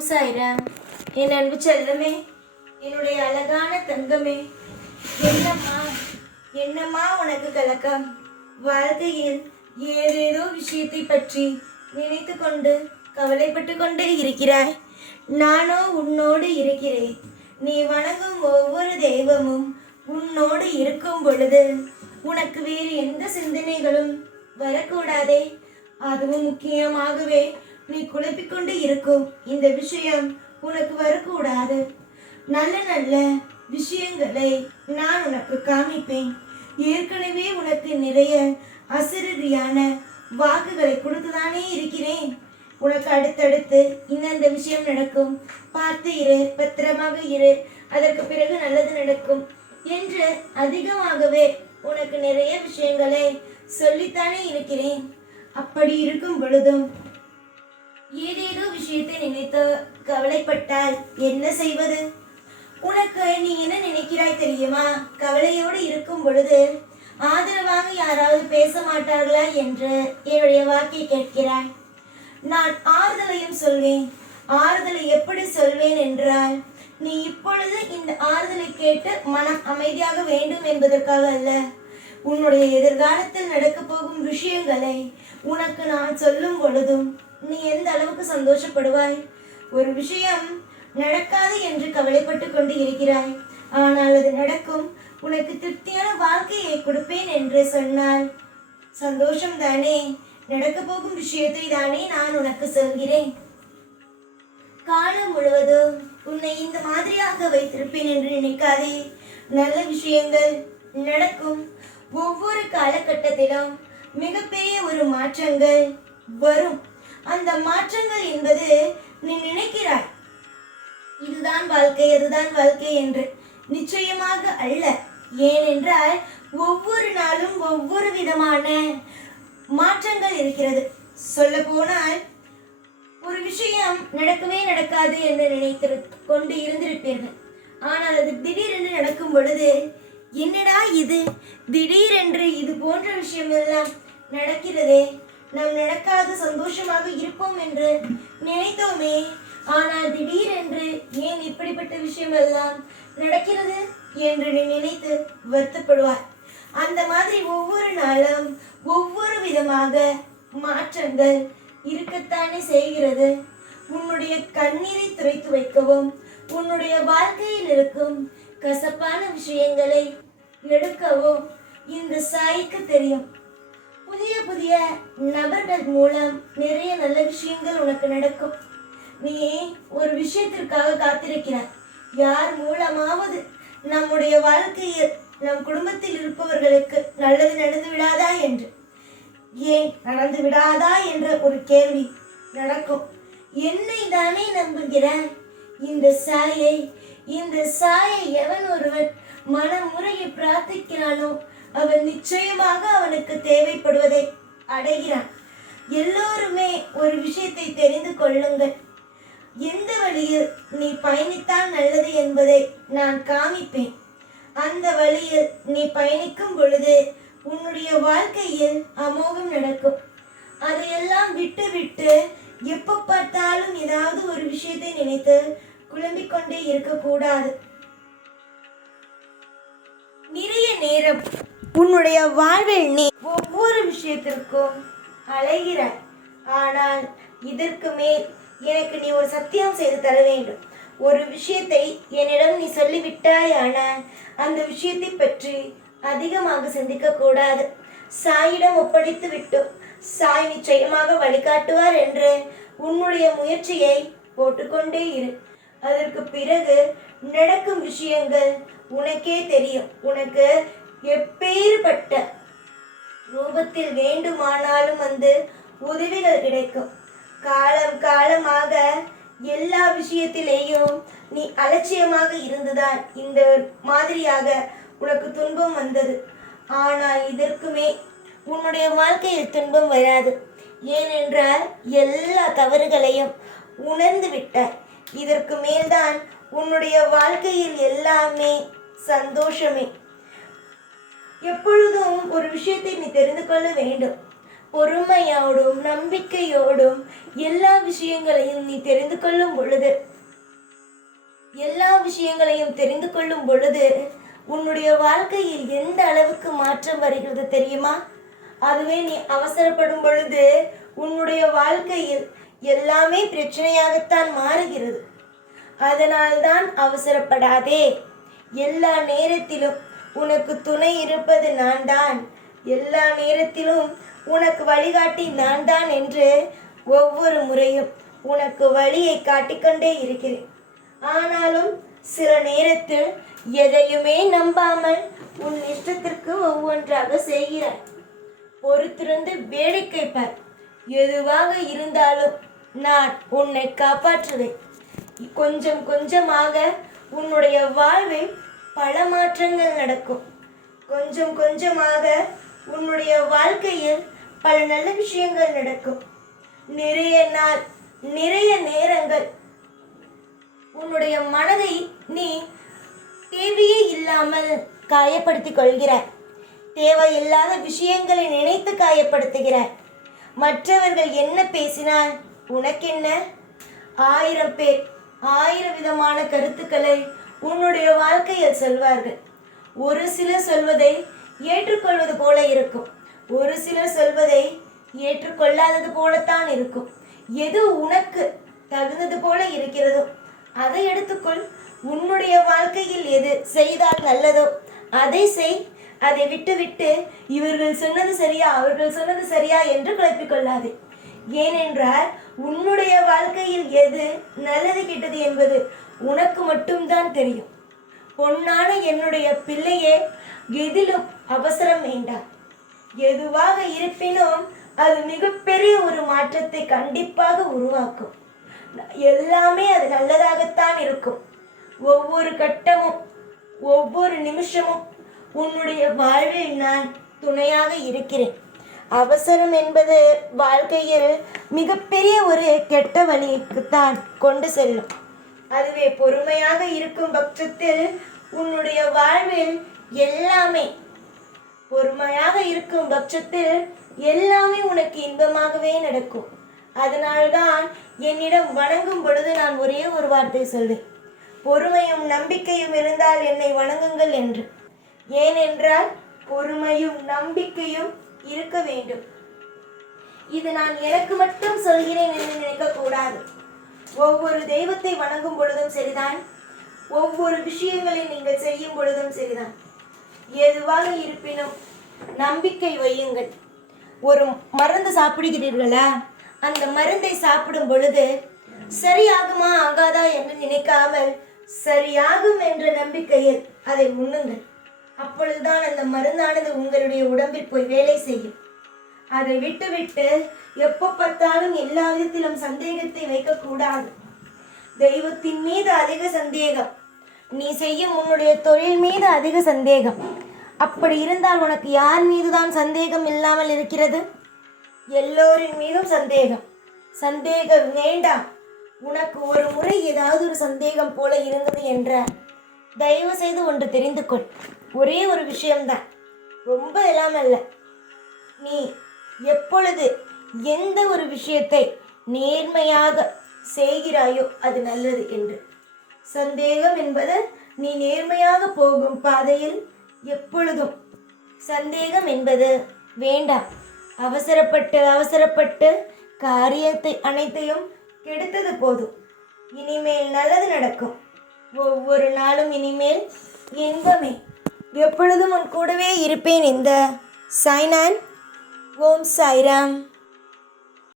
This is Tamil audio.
ஓம் சாய்ராம். என் அன்பு செல்லமே, என்னுடைய அழகான தங்கமே, என்னம்மா என்னம்மா உனக்கு கலக்கம்? வாழ்க்கையில் ஏதேதோ விஷயத்தை பற்றி நினைத்து கொண்டு கவலைப்பட்டு கொண்டே இருக்கிறாய். நானோ உன்னோடு இருக்கிறேன். நீ வணங்கும் ஒவ்வொரு தெய்வமும் உன்னோடு இருக்கும் பொழுது உனக்கு வேறு எந்த சிந்தனைகளும் வரக்கூடாதே. அதுவும் முக்கியமாகவே நீ குழப்பிக்கொண்டு இருக்கும் இந்த விஷயம் உனக்கு வரக்கூடாது. நல்ல நல்ல விஷயங்களை நான் உனக்கு காமிப்பேன். ஏற்கனவே உனக்கு நிறைய அசரீரியான வாக்குகளை கொடுத்துதானே இருக்கிறேன். உனக்கு அடுத்தடுத்து இந்த விஷயம் நடக்கும், பார்த்து இரு, பத்திரமாக இரு, அதற்கு பிறகு நல்லது நடக்கும் என்று அதிகமாகவே உனக்கு நிறைய விஷயங்களை சொல்லித்தானே இருக்கிறேன். அப்படி இருக்கும் பொழுதும் ஏதேதோ விஷயத்தை நினைத்து கவலைப்பட்டால் என்ன செய்வது? உனக்கு நீ என்ன நினைக்கிறாய் தெரியுமா? கவலையோடு இருக்கும் பொழுது ஆதரவாக யாராவது பேச மாட்டார்களா என்று என்னுடைய வாக்கை கேட்கிறாய். நான் ஆறுதலையும் சொல்வேன். ஆறுதலை எப்படி சொல்வேன் என்றால், நீ இப்பொழுது இந்த ஆறுதலை கேட்டு மனம் அமைதியாக வேண்டும் என்பதற்காக அல்ல. உன்னுடைய எதிர்காலத்தில் நடக்கப் போகும் விஷயங்களை உனக்கு நான் சொல்லும் பொழுதும் நீ எந்த அளவுக்கு சந்தோஷப்படுவாய். ஒரு விஷயம் நடக்காது என்று கவலைப்பட்டு கொண்டு இருக்கிறாய், ஆனால் அது நடக்கும், உனக்கு திருப்தியான வாழ்க்கையை கொடுப்பேன் என்று சொன்னால் சந்தோஷம் தானே? நடக்க போகும் விஷயத்தை தானே நான் உனக்கு சொல்கிறேன். காலம் முழுவதும் உன்னை இந்த மாதிரியாக வைத்திருப்பேன் என்று நினைக்காதே. நல்ல விஷயங்கள் நடக்கும். ஒவ்வொரு காலகட்டத்திலும் மிகப்பெரிய ஒரு மாற்றங்கள் வரும். அந்த மாற்றங்கள் என்பது நீ நினைக்கிறாய் இதுதான் வாழ்க்கை, அதுதான் வாழ்க்கை என்று. நிச்சயமாக அல்ல. ஏனென்றால் ஒவ்வொரு நாளும் ஒவ்வொரு விதமான மாற்றங்கள் இருக்கிறது. சொல்ல போனால் ஒரு விஷயம் நடக்கவே நடக்காது என்று நினைத்து கொண்டு இருந்திருப்பீர்கள். ஆனால் அது திடீரென்று நடக்கும் பொழுது, என்னடா இது, திடீரென்று இது போன்ற விஷயம் எல்லாம் நடக்கிறதே, நாம் நடக்காது சந்தோஷமாக இருப்போம் என்று நினைத்தோமே, ஆனால் திடீரென்று ஏன் இப்படிப்பட்ட விஷயம் எல்லாம் நடக்கிறது என்று நீ நினைத்து வருத்தப்படுவார். அந்த மாதிரி ஒவ்வொரு நாளும் ஒவ்வொரு விதமாக மாற்றங்கள் இருக்கத்தானே செய்கிறது. உன்னுடைய கண்ணீரை துடைத்து வைக்கவும், உன்னுடைய வாழ்க்கையில் இருக்கும் கசப்பான விஷயங்களை எடுக்கவும் இந்த சாய்க்கு தெரியும். புதிய புதிய நபர்கள் மூலம் நிறைய நல்ல விஷயங்கள் உனக்கு நடக்கும். நீ ஒரு விஷயத்திற்காக காத்திருக்கிறாய். யார் மூலமாவது நம்முடைய வாழ்க்கையில் நம் குடும்பத்தில் இருப்பவர்களுக்கு நல்லது நடந்து விடாதா என்று. ஏன் நடந்து விடாதா என்ற ஒரு கேள்வி நடக்கும். என்னை தானே நம்புகிறாய்? இந்த சாயை எவன் ஒருவன் மனமுறையை பிரார்த்திக்கிறானோ அவன் நிச்சயமாக அவனுக்கு தேவைப்படுவதை அடைகிறான். எல்லோருமே ஒரு விஷயத்தை தெரிந்து கொள்ளுங்கள். எந்த வழியில் நீ பயணித்தால் நல்லது என்பதை நான் காமிப்பேன். அந்த வழியில் நீ பயணிக்கும் பொழுது உன்னுடைய வாழ்க்கையில் அமோகம் நடக்கும். அதையெல்லாம் விட்டு விட்டு எப்ப பார்த்தாலும் ஏதாவது ஒரு விஷயத்தை நினைத்து குழம்பிக் கொண்டே இருக்கக்கூடாது. நிறைய நேரம் உன்னுடைய வாழ்வில் நீ ஒவ்வொரு விஷயத்திற்கும் அலைகிறாய். ஆனால் இதற்கு மேல் எனக்கு நீ ஒரு சத்தியம் செய்து தர வேண்டும். ஒரு விஷயத்தை என்னிடம் நீ சொல்லிவிட்டாய், ஆனால் அந்த விஷயத்தை பற்றி அதிகமாக சிந்திக்க கூடாது. சாயிடம் ஒப்படைத்து விட்டு சாய் நிச்சயமாக வழிகாட்டுவார் என்று உன்னுடைய முயற்சியை போட்டுக்கொண்டே இரு. அதற்கு பிறகு நடக்கும் விஷயங்கள் உனக்கே தெரியும். உனக்கு எப்பேற்பட்ட ரூபத்தில் வேண்டுமானாலும் உதவிகள் கிடைக்கும். காலம் காலமாக எல்லா விஷயத்திலேயும் நீ அலட்சியமாக இருந்துதான் இந்த மாதிரியாக உனக்கு துன்பம் வந்தது. ஆனால் இதற்குமே உன்னுடைய வாழ்க்கையில் துன்பம் வராது. ஏனென்றால் எல்லா தவறுகளையும் உணர்ந்து விட்டாய். இதற்கு மேல்தான் உன்னுடைய வாழ்க்கையில் எல்லாமே சந்தோஷமே. எப்பொழுதும் ஒரு விஷயத்தை நீ தெரிந்து கொள்ள வேண்டும். பொறுமையோடும் நம்பிக்கையோடும் எல்லா விஷயங்களையும் நீ தெரிந்து கொள்ளும் பொழுது உன்னுடைய வாழ்க்கையில் எந்த அளவுக்கு மாற்றம் வருகிறது தெரியுமா? அதுவே நீ அவசரப்படும் பொழுது உன்னுடைய வாழ்க்கையில் எல்லாமே பிரச்சனையாகத்தான் மாறுகிறது. அதனால்தான் அவசரப்படாதே. எல்லா நேரத்திலும் உனக்கு துணை இருப்பது நான் தான், எல்லா நேரத்திலும் உனக்கு வழிகாட்டி நான் தான் என்று ஒவ்வொரு முறையும் உனக்கு வழியை காட்டிக்கொண்டே இருக்கிறேன். ஆனாலும் சில நேரத்தில் எதையுமே நம்பாமல் உன் இஷ்டத்திற்கு ஒவ்வொன்றாக செய்கிறாய். பொறுத்திருந்து வேடிக்கை பார். எதுவாக இருந்தாலும் நான் உன்னை காப்பாற்றுவேன். கொஞ்சம் கொஞ்சமாக உன்னுடைய வாழ்வில் பல மாற்றங்கள் நடக்கும். கொஞ்சம் கொஞ்சமாக உன்னுடைய வாழ்க்கையில் பல நல்ல விஷயங்கள் நடக்கும். நிறைய நாள், நிறைய நேரங்கள் உன்னுடைய மனதை நீ தேவையே இல்லாமல் காயப்படுத்திக் கொள்கிறாய். தேவையில்லாத விஷயங்களை நினைத்து காயப்படுத்துகிறாய். மற்றவர்கள் என்ன பேசினால் உனக்கென்ன? 1000 பேர் 1000 விதமான கருத்துக்களை உன்னுடைய வாழ்க்கையில் சொல்வார்கள். ஒரு சிலர் சொல்வதை ஏற்றுக்கொள்வது போல இருக்கும், ஒரு சிலர் சொல்வதை ஏற்றுக்கொள்ளாதது போலத்தான் இருக்கும். எது உனக்கு தகுந்தது போல இருக்கிறதோ அதை எடுத்துக்கொள். உன்னுடைய வாழ்க்கையில் எது செய்தால் நல்லதோ அதை செய். அதை விட்டுவிட்டு இவர்கள் சொன்னது சரியா அவர்கள் சொன்னது சரியா என்று குழப்பிக்கொள்ளாதே. ஏனென்றால் உன்னுடைய வாழ்க்கையில் எது நல்லது கெட்டது என்பது உனக்கு மட்டும்தான் தெரியும். பொன்னான என்னுடைய பிள்ளையே, எதிலும் அவசரம் வேண்டாம். எதுவாக இருப்பினும் அது மிகப்பெரிய ஒரு மாற்றத்தை கண்டிப்பாக உருவாக்கும். எல்லாமே அது நல்லதாகத்தான் இருக்கும். ஒவ்வொரு கட்டமும் ஒவ்வொரு நிமிஷமும் உன்னுடைய வாழ்வில் நான் துணையாக இருக்கிறேன். அவசரம் என்பது வாழ்க்கையில் மிகப்பெரிய ஒரு கெட்ட வழிக்குத்தான் கொண்டு செல்லும். அதுவே பொறுமையாக இருக்கும் பட்சத்தில் உன்னுடைய வாழ்வில் எல்லாமே உனக்கு இன்பமாகவே நடக்கும். அதனால்தான் என்னிடம் வணங்கும் பொழுது நான் ஒரே ஒரு வார்த்தை சொல்வேன், பொறுமையும் நம்பிக்கையும் இருந்தால் என்னை வணங்குங்கள் என்று. ஏனென்றால் பொறுமையும் நம்பிக்கையும் இருக்க வேண்டும். இது நான் எனக்கு மட்டும் சொல்கிறேன் என்று நினைக்கக்கூடாது. ஒவ்வொரு தெய்வத்தை வணங்கும் பொழுதும் சரிதான், ஒவ்வொரு விஷயங்களை நீங்கள் செய்யும் பொழுதும் சரிதான். எதுவாக இருப்பினும் நம்பிக்கை வையுங்கள். ஒரு மருந்து சாப்பிடுகிறீர்களா? அந்த மருந்தை சாப்பிடும் பொழுது சரியாகுமா ஆகாதா என்று நினைக்காமல் சரியாகும் என்ற நம்பிக்கையில் அதை உண்ணுங்கள். அப்பொழுதுதான் அந்த மருந்தானது உங்களுடைய உடம்பில் போய் வேலை செய்யும். அதை விட்டுவிட்டு எப்போ பார்த்தாலும் எல்லா விதத்திலும் சந்தேகத்தை வைக்கக்கூடாது. தெய்வத்தின் மீது அதிக சந்தேகம், நீ செய்யும் உன்னுடைய தொழில் மீது அதிக சந்தேகம். அப்படி இருந்தால் உனக்கு யார் மீதுதான் சந்தேகம் இல்லாமல் இருக்கிறது? எல்லோரின் மீதும் சந்தேகம் வேண்டாம். உனக்கு ஒரு முறை ஏதாவது ஒரு சந்தேகம் போல இருந்தது என்ற தயவு செய்து ஒன்று தெரிந்து கொள். ஒரே ஒரு விஷயம்தான், ரொம்ப எல்லாம் அல்ல. நீ எப்பொழுது எந்த ஒரு விஷயத்தை நேர்மையாக செய்கிறாயோ அது நல்லது என்று. சந்தேகம் என்பது நீ நேர்மையாக போகும் பாதையில் எப்பொழுதும் சந்தேகம் என்பது வேண்டாம். அவசரப்பட்டு காரியத்தை அனைத்தையும் கெடுத்தது போதும். இனிமேல் நல்லது நடக்கும். ஒவ்வொரு நாளும் இனிமேல் இன்பமே. எப்பொழுதும் உன் கூடவே இருப்பேன். இந்த சாய்நான். ஓம் சாய்ராம்.